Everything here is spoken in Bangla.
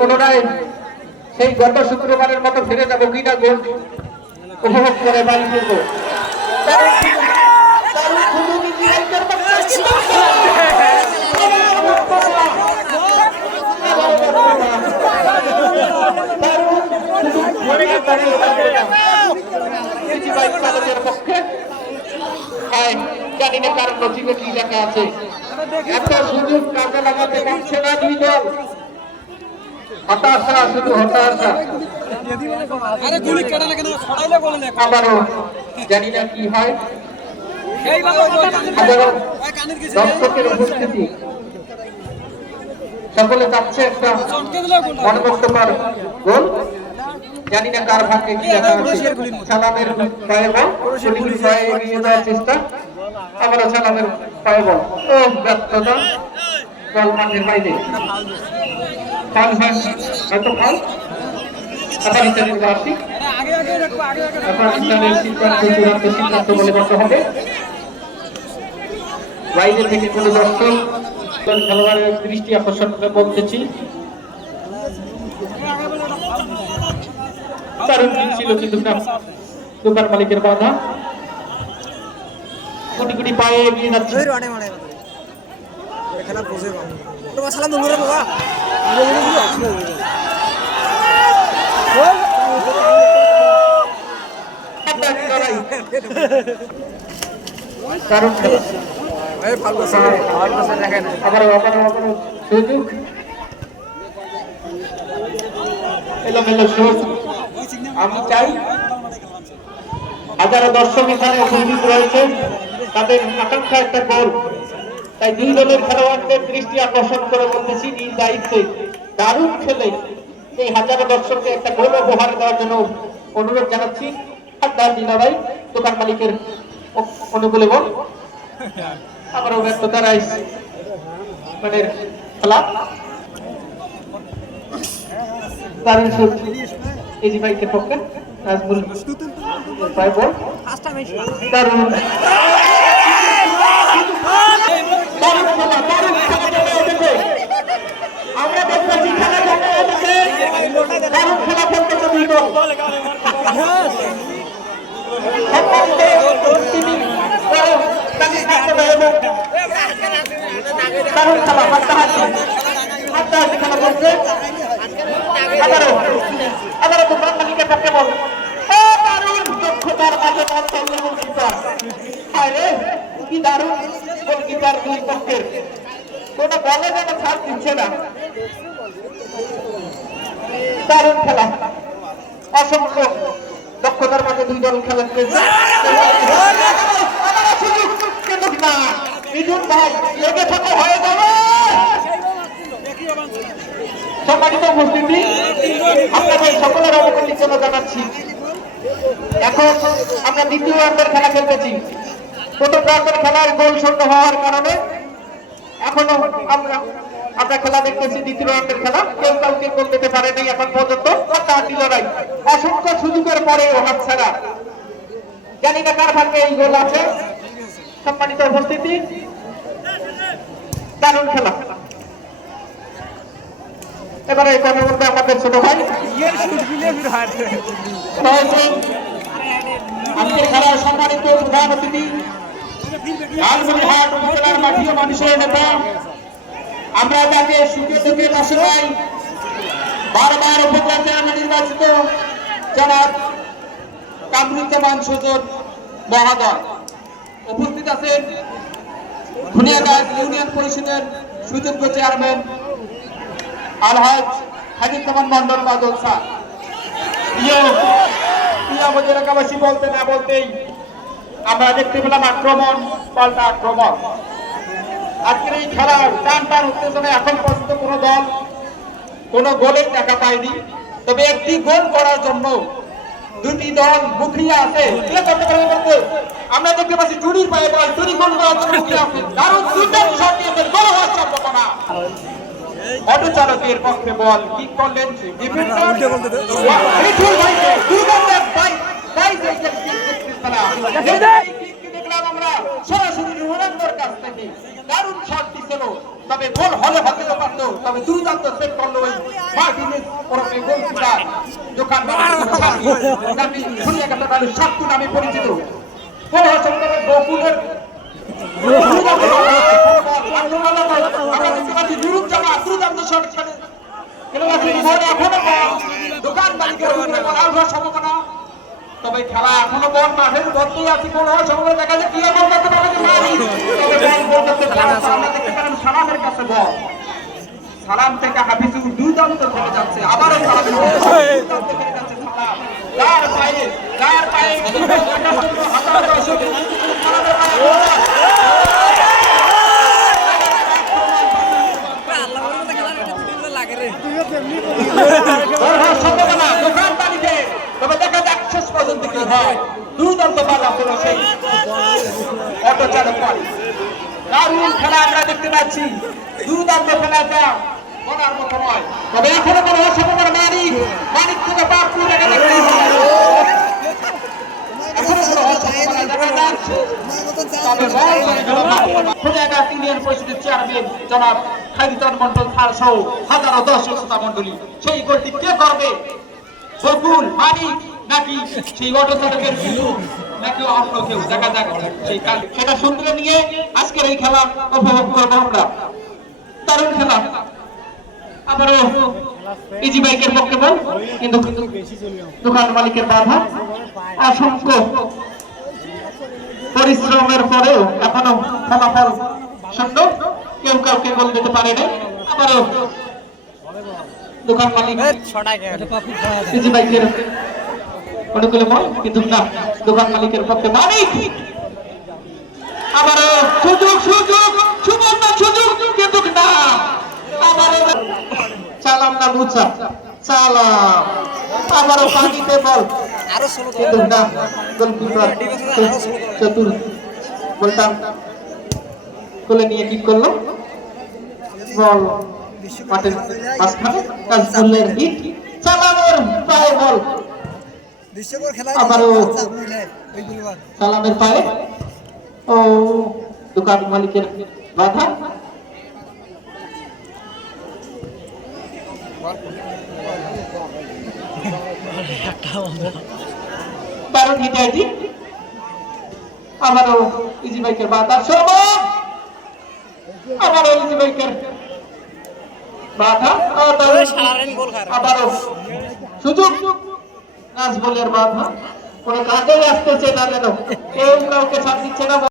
পুনরায় সেই গত শুক্রবারের মতো ফিরে যাবো কিনা গোল উপভোগ করে বাড়ি ফিরবো। জানি না কারণ নজিবে কি লেখা আছে, এত সুযোগ কাজে লাগাতে পারছে না দুই দল। হতাশা, শুধু হতাশা। আবারও জানি না কি হয়। দর্শকের উপস্থিতি সকলে চাচ্ছে একটা মনোমুগ্ধকর গোল। জানি না কার ভাগ্যে কি লেখা আছে। সালামের পায়ে বল, শরীফুল পায়ে এগিয়ে দেওয়ার চেষ্টা, আবারও সালামের পায়ে বল, ও ব্যর্থতা, বল মাঠের বাইরে। ফাউল হয়, হয়তো ফাউল। আফগানিস্তানের বার্ষিক আফগানিস্তানের সিদ্ধান্ত চূড়ান্ত সিদ্ধান্ত বলে মনে হবে। বাইরে থেকে কোন দর্শক খেলোয়াড়ের দৃষ্টি আকর্ষণ করে বলতেছি। দারুণ ছিল কিন্তু দোকান মালিকের বাধা। কোটি কোটি পায়ে এগিয়ে যাচ্ছে। দারুণ খেলা। সুযোগ এলোমেলো শোক। আমি চাই হাজারো দর্শক এখানে উপস্থিত রয়েছে, তাদের আকাঙ্ক্ষা একটা গোল। তাই দুই দলের খেলোয়াড়দের দৃষ্টি আকর্ষণ করে বলতেছি, নিজ দায়িত্বে দারুণ খেলে এই হাজারো দর্শককে একটা গোল উপহার দেওয়ার জন্য অনুরোধ জানাচ্ছি। হাড্ডার দিনাভাই দোকান মালিকের অনুকূলে বল, আবার ব্যর্থতা রাইস মানে খেলা। দারুণ শুট এজি ভাইকের পক্ষে, নাজমুল ভাই বল, দারুণ আমরা দেখতেছি খেলা চলছে, দারুণ খেলা খেলতেছে দুই দল। দারুণ খেলা, হাড্ডাহাড্ডি খেলা চলছে। আবারও দোকান মালিকের পক্ষে বল, দারুণ দক্ষতার মাঝে বল চলছে গোলকিপার। কি দারুণ গোলকিপার দুই পক্ষের, কোন বলে যেন ছাড় দিচ্ছে না। দারুণ খেলা, অসংখ্য দক্ষতার মাঝে দুই দল খেলা খেলছে। মিঠুন ভাই লেগে থাকা হয়ে যাবে। সম্মানিত উপস্থিতি, আপনাদের সকলের অবগতির জন্য জানাচ্ছি, এখন আমরা দ্বিতীয় রাউন্ডের খেলা খেলতেছি। প্রথম রাউন্ডের খেলায় গোল শূন্য হওয়ার কারণে এখনো আমরা খেলা দেখতেছি। দ্বিতীয় রাউন্ডের খেলা, কেউ কাউকে গোল দিতে পারেনি এখন পর্যন্ত। লড়াই, অসংখ্য সুযোগের পরেও হাতছাড়া। জানি না কার ভাগ্যে এই গোল আছে। সম্মানিত উপস্থিতি, দারুণ খেলা। এবারে এখানে মধ্যে আমাদের ছোট ভাই আজকের খেলার সম্মানিত প্রধান অতিথি, লালমনিরহাট উপজেলার মাটিও মানুষের নেতা, আমরা যাকে সুখে দুঃখে পাশে পাই, বারবার উপজেলা চেয়ারম্যান নির্বাচিত জনাব কামরুজ্জামান সুজন মহোদয় উপস্থিত আছেন। ধুনিয়াগাঁও ইউনিয়ন পরিষদের সুযোগ্য চেয়ারম্যান আলহাজ হাবিবুজ্জামান মন্ডল বাদল স্যার। প্রিয় এলাকাবাসী, বলতে না বলতেই আমরা দেখতে পেলাম আক্রমণ পাল্টা আক্রমণ। আজকের এই খেলার টান টান উত্তেজনায় এখন পর্যন্ত কোনো দল কোনো গোলের দেখা পায়নি। তবে একটি গোল করার জন্য দুটি দল মুখিয়ে আছে। আমরা দেখতে পাচ্ছি চুরির পায়ে বল, চুরি গোল করার জন্য মুখিয়ে আছে। দারুণ সুন্দর শট দিয়েছেন, গোল হওয়ার সম্ভাবনা। অটো চালকের পক্ষে বল কিক করলেন ডিফেন্ডার মিঠুন ভাই। দেখলাম আমরা সরাসরি রোনালদোর কাছ থেকে, দারুণ শট দিছিল, তবে গোল হলে হতে পারতো, তবে দুর্দান্ত সেট করলো ওই মার্টিনেজ ওরফে গোলকিপার দোকান নামি খুলিয়াঘাটা বালু সাতু নামে পরিচিত। গোল হচ্ছে বকুলের আমরা দেখতে পাচ্ছি নুরুজ্জামান দুর্দান্ত শট খেলে দোকান মালিকের সম্ভাবনা। তবে খেলা এখনো বল মাঠের মধ্যেই আছে, কোন সম্ভাবনা দেখা যায় কি বল করতে পারে সালামের কাছে বল, সালাম থেকে হাফিজুর দুর্দান্ত খেলে যাচ্ছে, আবারও সম্ভাবনা দোকান মালিকে। তবে দেখা যাক শেষ পর্যন্ত কি হয়। দুর্দান্ত বল আসলে সেই অটো চালক দারুণ খেলা আমরা দেখতে পাচ্ছি, দুর্দান্ত খেলাটা বলার মতো নয়। তবে এখনো কোনো অসম্ভাবনা মানিক থেকে বাপুর চেয়ারম্যান জনাব খালিদ মন্ডল স্যার সহ হাজারো দর্শক শ্রোতা মন্ডলী, সেই গোলটি কে করবে? বকুল, মানিক নাকি সেই অটো চালকের নাকি অন্য কেউ? দেখা যাক সেই কাল সেটা সুন্দর নিয়ে আজকের এই খেলা উপভোগ করবো আমরা। দারুণ খেলা। আবারও ইজি বাইকের পক্ষে বল, কিন্তু দোকান মালিকের বাধা। অসংখ্য পরিশ্রমের পরেও এখনো ফলাফল শূন্য, কেউ কাউকে গোল দিতে পারে না। আবারও দোকান মালিক ইজি বাইকের অনুকূলে বল, কিন্তু না, দোকান মালিকের পক্ষে মানিক। আবারও সুযোগ সুযোগ সুবর্ণ সুযোগ, কিন্তু না, আবারও চালাম না মুছা চালাম, আবারও পানিতে বল, কিন্তু না, গোলকিপার চতুর বলটা তুলে নিয়ে কি করলো, বল মাঠের মাঝখানে কাজগুলের হিট, চালামের পায়ে বল, আবারও চালামের পায়ে ও দোকান মালিকের বাধা। দারুণ হিট এটি, আবারও ইজি বাইকের বাধা, আবারও ইজি বাইকের বাধা, আবারও সুযোগ নাজবলের বাধা। কোনো কাজে আসতেছে না, যেন কেউ কাউকে ছাড় দিচ্ছে না।